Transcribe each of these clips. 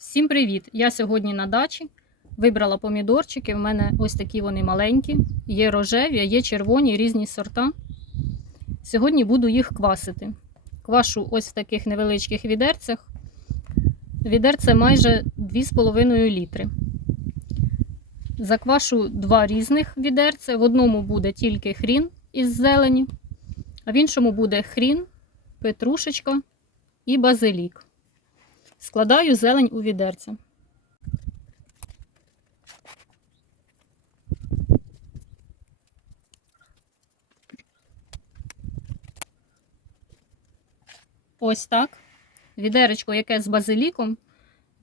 Всім привіт! Я сьогодні на дачі. Вибрала помідорчики. В мене ось такі вони маленькі. Є рожеві, а є червоні різні сорта. Сьогодні буду їх квасити. Квашу ось в таких невеличких відерцях. Відерце майже 2,5 літри. Заквашу два різних відерця. В одному буде тільки хрін із зелені, а в іншому буде хрін, петрушечка і базилік. Складаю зелень у відерце. Ось так. Відеречко, яке з базиліком.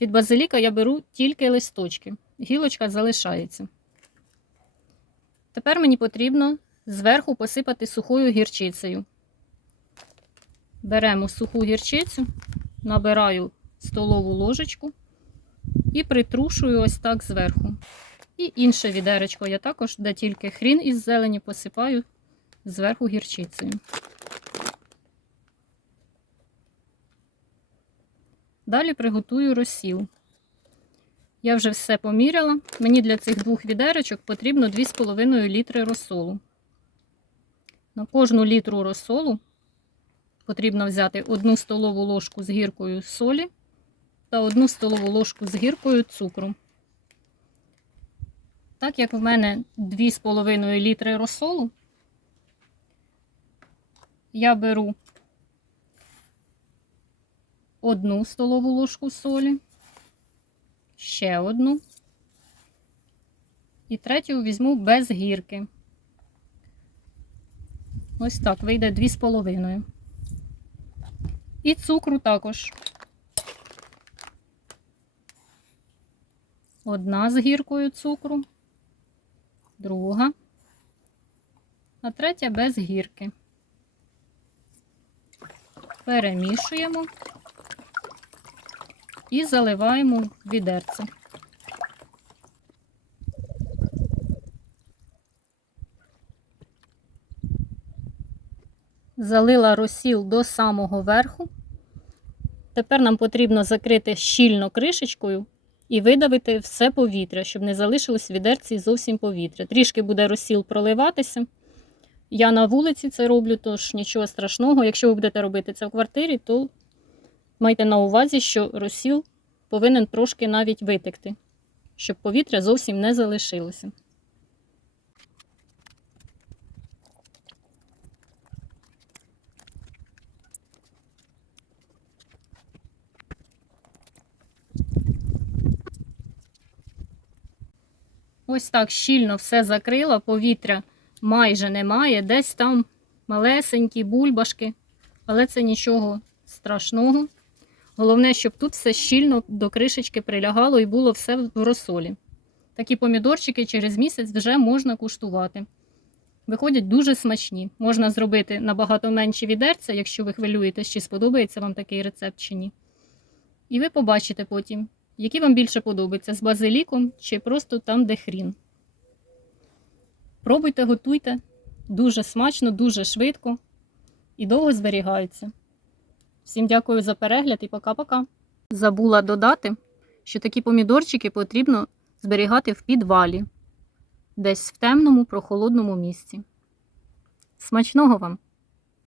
Від базиліка я беру тільки листочки. Гілочка залишається. Тепер мені потрібно зверху посипати сухою гірчицею. Беремо суху гірчицю, набираю столову ложечку і притрушую ось так зверху. І інше відеречко я також, де тільки хрін із зелені, посипаю зверху гірчицею. Далі приготую розсіл. Я вже все поміряла. Мені для цих двох відеречок потрібно 2,5 літри розсолу. На кожну літру розсолу потрібно взяти одну столову ложку з гіркою солі та одну столову ложку з гіркою цукру. Так як в мене 2,5 літри розсолу, я беру одну столову ложку солі, ще одну. І третю візьму без гірки. Ось так вийде 2,5. І цукру також. Одна з гіркою цукру, друга, а третя без гірки. Перемішуємо і заливаємо в відерце. Залила розсіл до самого верху. Тепер нам потрібно закрити щільно кришечкою і видавити все повітря, щоб не залишилось в відерці зовсім повітря. Трішки буде розсіл проливатися. Я на вулиці це роблю, тож нічого страшного. Якщо ви будете робити це в квартирі, то майте на увазі, що розсіл повинен трошки навіть витекти, щоб повітря зовсім не залишилося. Ось так щільно все закрила, повітря майже немає, десь там малесенькі бульбашки, але це нічого страшного. Головне, щоб тут все щільно до кришечки прилягало і було все в розсолі. Такі помідорчики через місяць вже можна куштувати. Виходять дуже смачні. Можна зробити набагато менші відерця, якщо ви хвилюєтесь, чи сподобається вам такий рецепт чи ні. І ви побачите потім, які вам більше подобаються з базиліком чи просто там, де хрін. Пробуйте, готуйте. Дуже смачно, дуже швидко і довго зберігаються. Всім дякую за перегляд і пока-пока. Забула додати, що такі помідорчики потрібно зберігати в підвалі, десь в темному прохолодному місці. Смачного вам!